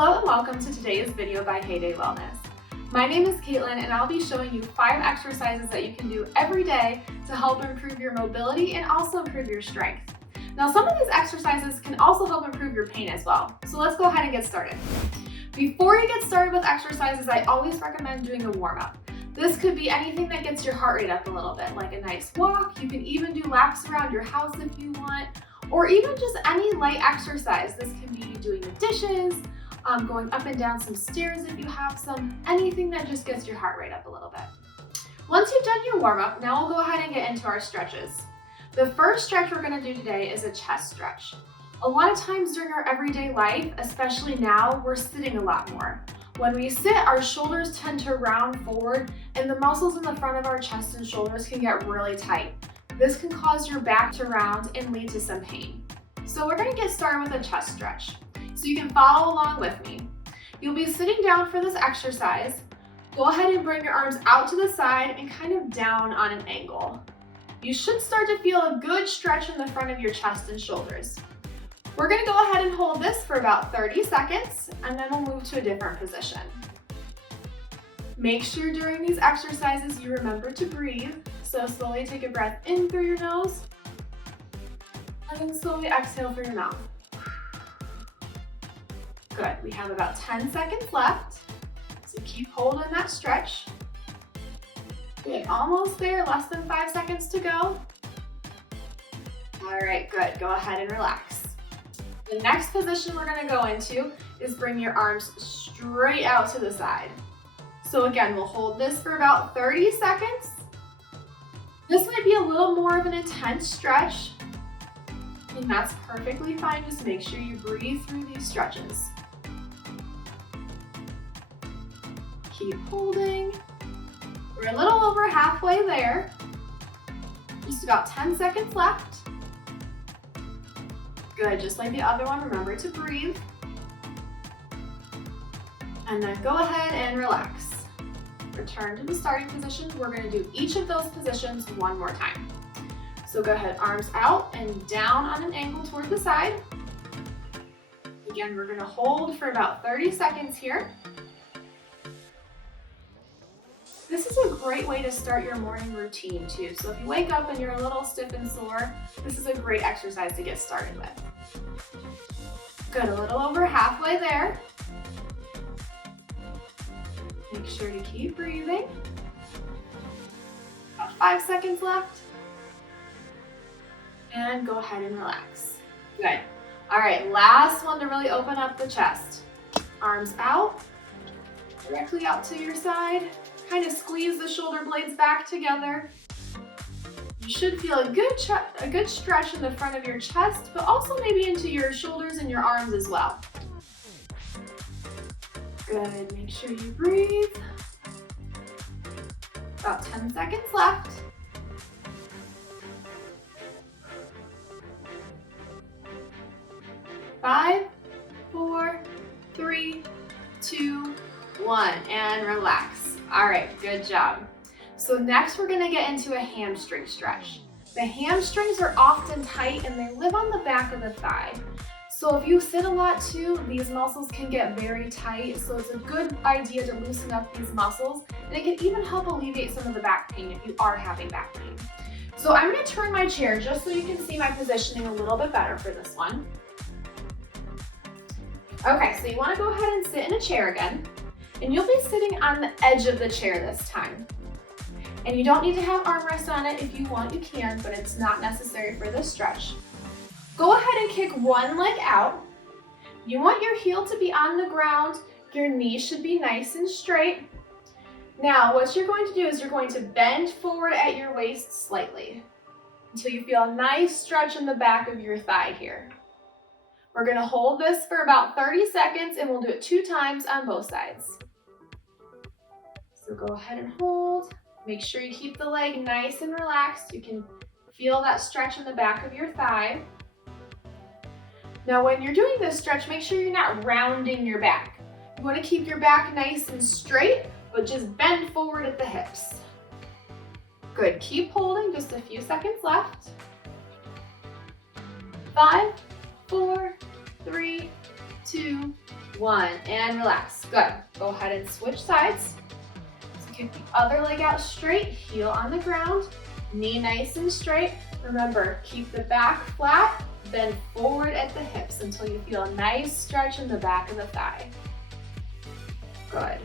Hello and welcome to today's video by Heyday Wellness. My name is Caitlin and I'll be showing you 5 exercises that you can do every day to help improve your mobility and also improve your strength. Now some of these exercises can also help improve your pain as well, so let's go ahead and get started. Before you get started with exercises, I always recommend doing a warm-up. This could be anything that gets your heart rate up a little bit, like a nice walk. You can even do laps around your house if you want, or even just any light exercise. This can be doing the dishes, going up and down some stairs if you have some, anything that just gets your heart rate up a little bit. Once you've done your warm-up, now we'll go ahead and get into our stretches. The first stretch we're going to do today is a chest stretch. A lot of times during our everyday life, especially now, we're sitting a lot more. When we sit, our shoulders tend to round forward and the muscles in the front of our chest and shoulders can get really tight. This can cause your back to round and lead to some pain. So we're going to get started with a chest stretch. So you can follow along with me. You'll be sitting down for this exercise. Go ahead and bring your arms out to the side and kind of down on an angle. You should start to feel a good stretch in the front of your chest and shoulders. We're going to go ahead and hold this for about 30 seconds and then we'll move to a different position. Make sure during these exercises you remember to breathe. So slowly take a breath in through your nose and then slowly exhale through your mouth. Good, we have about 10 seconds left, so keep holding that stretch. Good, almost there, less than 5 seconds to go. All right, good, go ahead and relax. The next position we're gonna go into is bring your arms straight out to the side. So again, we'll hold this for about 30 seconds. This might be a little more of an intense stretch, and that's perfectly fine. Just make sure you breathe through these stretches. Keep holding. We're a little over halfway there. Just about 10 seconds left. Good, just like the other one, remember to breathe. And then go ahead and relax. Return to the starting position. We're gonna do each of those positions one more time. So go ahead, arms out and down on an angle toward the side. Again, we're gonna hold for about 30 seconds here. This is a great way to start your morning routine too. So if you wake up and you're a little stiff and sore, this is a great exercise to get started with. Good, a little over halfway there. Make sure to keep breathing. About 5 seconds left. And go ahead and relax. Good. All right, last one to really open up the chest. Arms out, directly out to your side. Kind of squeeze the shoulder blades back together. You should feel a good stretch in the front of your chest, but also maybe into your shoulders and your arms as well. Good, make sure you breathe. About 10 seconds left. Five, 4, 3, 2, 1, and relax. All right, good job. So next we're gonna get into a hamstring stretch. The hamstrings are often tight and they live on the back of the thigh. So if you sit a lot too, these muscles can get very tight. So it's a good idea to loosen up these muscles, and it can even help alleviate some of the back pain if you are having back pain. So I'm gonna turn my chair just so you can see my positioning a little bit better for this one. Okay, so you wanna go ahead and sit in a chair again. And you'll be sitting on the edge of the chair this time. And you don't need to have armrests on it. If you want, you can, but it's not necessary for this stretch. Go ahead and kick one leg out. You want your heel to be on the ground. Your knee should be nice and straight. Now, what you're going to do is you're going to bend forward at your waist slightly until you feel a nice stretch in the back of your thigh here. We're gonna hold this for about 30 seconds and we'll do it 2 times on both sides. So go ahead and hold. Make sure you keep the leg nice and relaxed. You can feel that stretch in the back of your thigh. Now when you're doing this stretch, make sure you're not rounding your back. You wanna keep your back nice and straight, but just bend forward at the hips. Good, keep holding, just a few seconds left. 5, 4, 3, 2, 1, and relax. Good. Go ahead and switch sides. So kick the other leg out straight, heel on the ground, knee nice and straight. Remember, keep the back flat, bend forward at the hips until you feel a nice stretch in the back of the thigh. Good.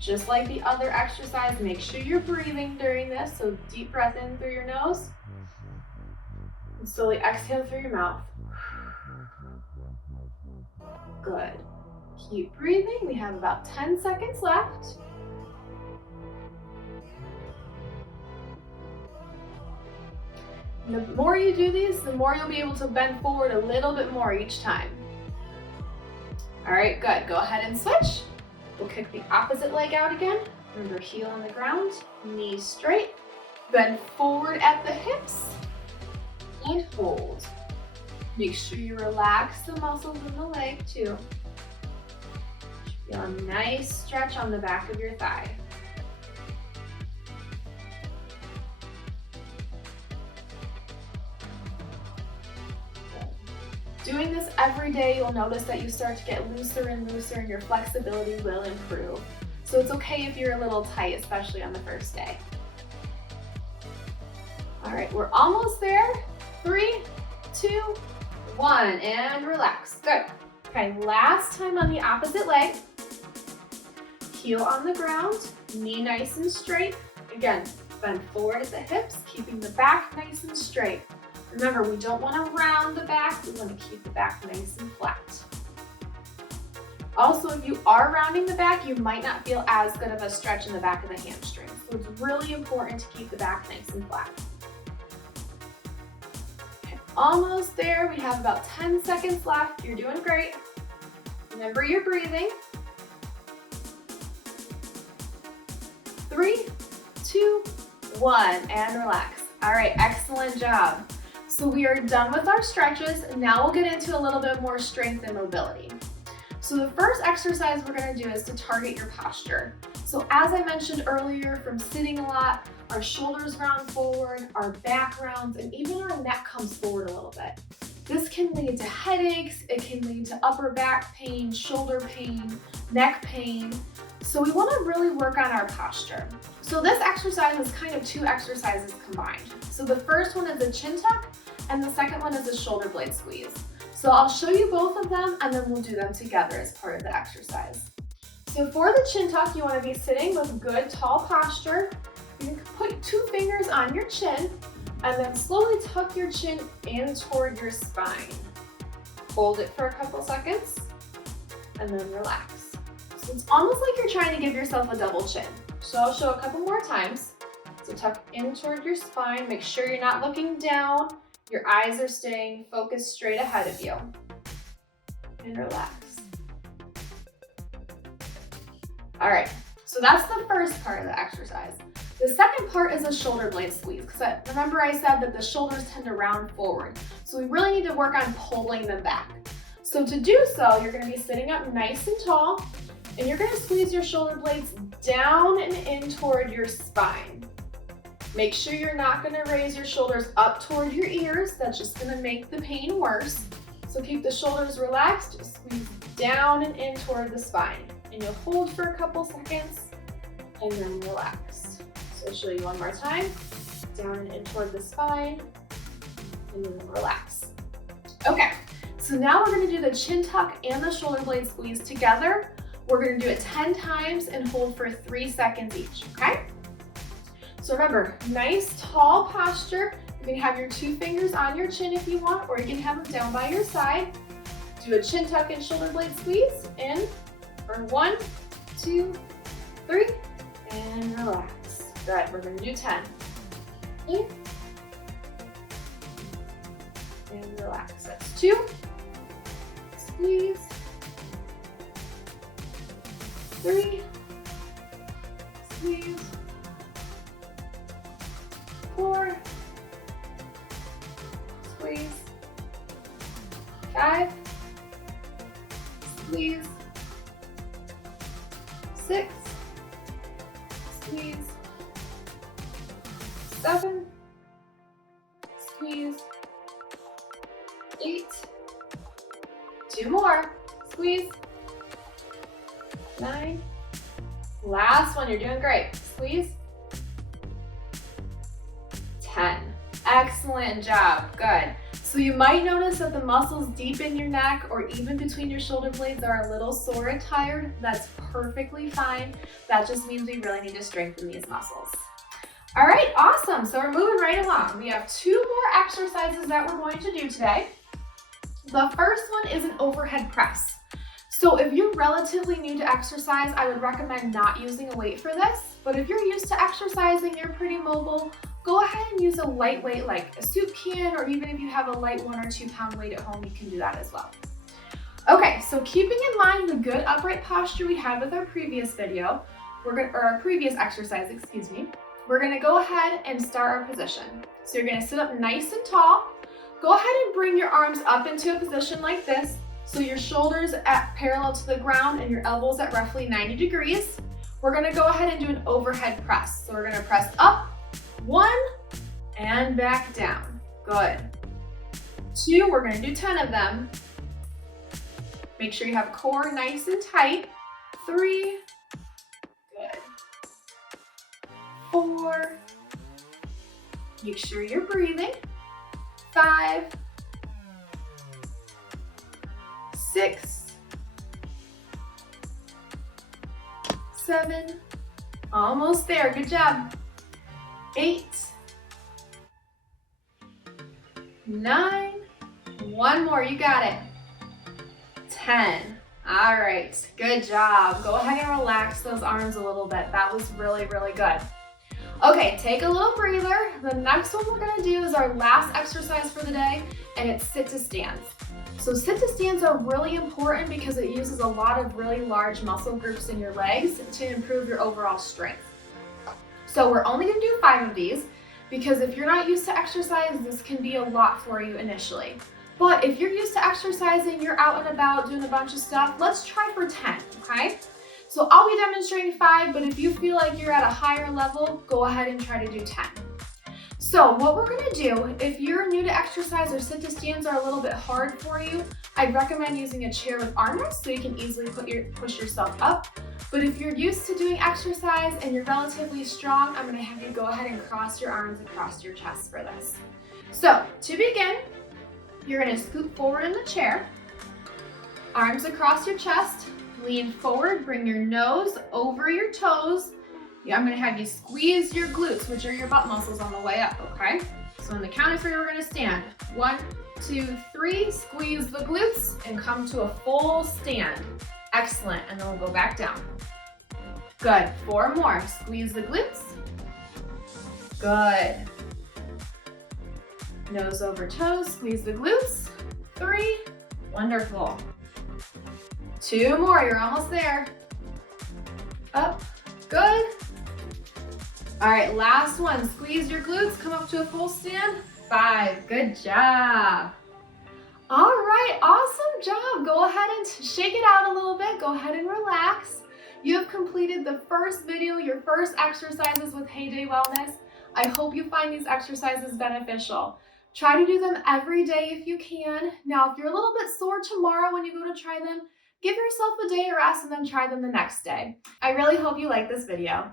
Just like the other exercise, make sure you're breathing during this. So deep breath in through your nose and slowly exhale through your mouth. Good. Keep breathing. We have about 10 seconds left. The more you do these, the more you'll be able to bend forward a little bit more each time. All right, good. Go ahead and switch. We'll kick the opposite leg out again. Remember, heel on the ground, knees straight, bend forward at the hips, and hold. Make sure you relax the muscles in the leg too. Feel a nice stretch on the back of your thigh. Doing this every day, you'll notice that you start to get looser and looser and your flexibility will improve. So it's okay if you're a little tight, especially on the first day. All right, we're almost there. 3, 2, 1, and relax. Good. Okay, last time on the opposite leg. Heel on the ground, knee nice and straight. Again, bend forward at the hips, keeping the back nice and straight. Remember, we don't want to round the back, we want to keep the back nice and flat. Also, if you are rounding the back, you might not feel as good of a stretch in the back of the hamstring. So it's really important to keep the back nice and flat. Okay, almost there. We have about 10 seconds left. You're doing great. Remember your breathing. 3, 2, 1, and relax. All right, excellent job. So we are done with our stretches. Now we'll get into a little bit more strength and mobility. So the first exercise we're going to do is to target your posture. So as I mentioned earlier, from sitting a lot, our shoulders round forward, our back rounds, and even our neck comes forward a little bit. This can lead to headaches, it can lead to upper back pain, shoulder pain, neck pain. So we want to really work on our posture. So this exercise is kind of 2 exercises combined. So the first one is a chin tuck, and the second one is a shoulder blade squeeze. So I'll show you both of them, and then we'll do them together as part of the exercise. So for the chin tuck, you want to be sitting with good tall posture. You can put 2 fingers on your chin, and then slowly tuck your chin in toward your spine. Hold it for a couple seconds, and then relax. So it's almost like you're trying to give yourself a double chin. So I'll show a couple more times. So tuck in toward your spine. Make sure you're not looking down. Your eyes are staying focused straight ahead of you. And relax. All right, so that's the first part of the exercise. The second part is a shoulder blade squeeze, because remember I said that the shoulders tend to round forward. So we really need to work on pulling them back. So to do so, you're going to be sitting up nice and tall, and you're going to squeeze your shoulder blades down and in toward your spine. Make sure you're not going to raise your shoulders up toward your ears. That's just going to make the pain worse. So keep the shoulders relaxed, squeeze down and in toward the spine. And you'll hold for a couple seconds and then relax. So I'll show you one more time. Down and in toward the spine and then relax. Okay, so now we're going to do the chin tuck and the shoulder blade squeeze together. We're going to do it 10 times and hold for 3 seconds each, okay? So remember, nice tall posture. You can have your 2 fingers on your chin if you want, or you can have them down by your side. Do a chin tuck and shoulder blade squeeze in for 1, 2, 3, and relax. Good, we're going to do 10. In, and relax. That's 2. Squeeze. 3. Squeeze. 4. Squeeze. 5. Squeeze. 6. Squeeze. 7. Squeeze. 8. 2 more. squeeze. 9. Last one, you're doing great. Squeeze. 10. Excellent job, good. So you might notice that the muscles deep in your neck or even between your shoulder blades are a little sore and tired. That's perfectly fine. That just means we really need to strengthen these muscles. All right, awesome. So we're moving right along. We have 2 more exercises that we're going to do today. The first one is an overhead press. So if you're relatively new to exercise, I would recommend not using a weight for this. But if you're used to exercising, you're pretty mobile, go ahead and use a light weight like a soup can, or even if you have a light 1 or 2 pound weight at home, you can do that as well. Okay, so keeping in mind the good upright posture we had with our previous video, our previous exercise, we're gonna go ahead and start our position. So you're gonna sit up nice and tall. Go ahead and bring your arms up into a position like this. So your shoulders at parallel to the ground and your elbows at roughly 90 degrees. We're gonna go ahead and do an overhead press. So we're gonna press up, 1, and back down. Good. 2, we're gonna do 10 of them. Make sure you have core nice and tight. 3, good. 4, make sure you're breathing. 5, 6, 7, almost there, good job. 8, 9, 1 more, you got it. 10. All right, good job. Go ahead and relax those arms a little bit. That was really, really good. Okay, take a little breather. The next one we're gonna do is our last exercise for the day, and it's sit to stands. So sit to stands are really important because it uses a lot of really large muscle groups in your legs to improve your overall strength. So we're only gonna do 5 of these because if you're not used to exercise, this can be a lot for you initially. But if you're used to exercising, you're out and about doing a bunch of stuff, let's try for 10, okay? So I'll be demonstrating 5, but if you feel like you're at a higher level, go ahead and try to do 10. So what we're gonna do, if you're new to exercise or sit to stands are a little bit hard for you, I'd recommend using a chair with armrests so you can easily push yourself up. But if you're used to doing exercise and you're relatively strong, I'm gonna have you go ahead and cross your arms across your chest for this. So to begin, you're gonna scoot forward in the chair, arms across your chest, lean forward, bring your nose over your toes. I'm gonna have you squeeze your glutes, which are your butt muscles on the way up, okay? So on the count of 3, we're gonna stand. 1, 2, 3, squeeze the glutes and come to a full stand. Excellent, and then we'll go back down. Good, 4 more, squeeze the glutes. Good. Nose over toes, squeeze the glutes. 3, wonderful. 2 more, you're almost there. Up, good. All right, last one, squeeze your glutes, come up to a full stand. 5, good job. All right, awesome job. Go ahead and shake it out a little bit. Go ahead and relax. You have completed the first video, your first exercises with Heyday Wellness. I hope you find these exercises beneficial. Try to do them every day if you can. Now, if you're a little bit sore tomorrow when you go to try them, give yourself a day of rest and then try them the next day. I really hope you like this video.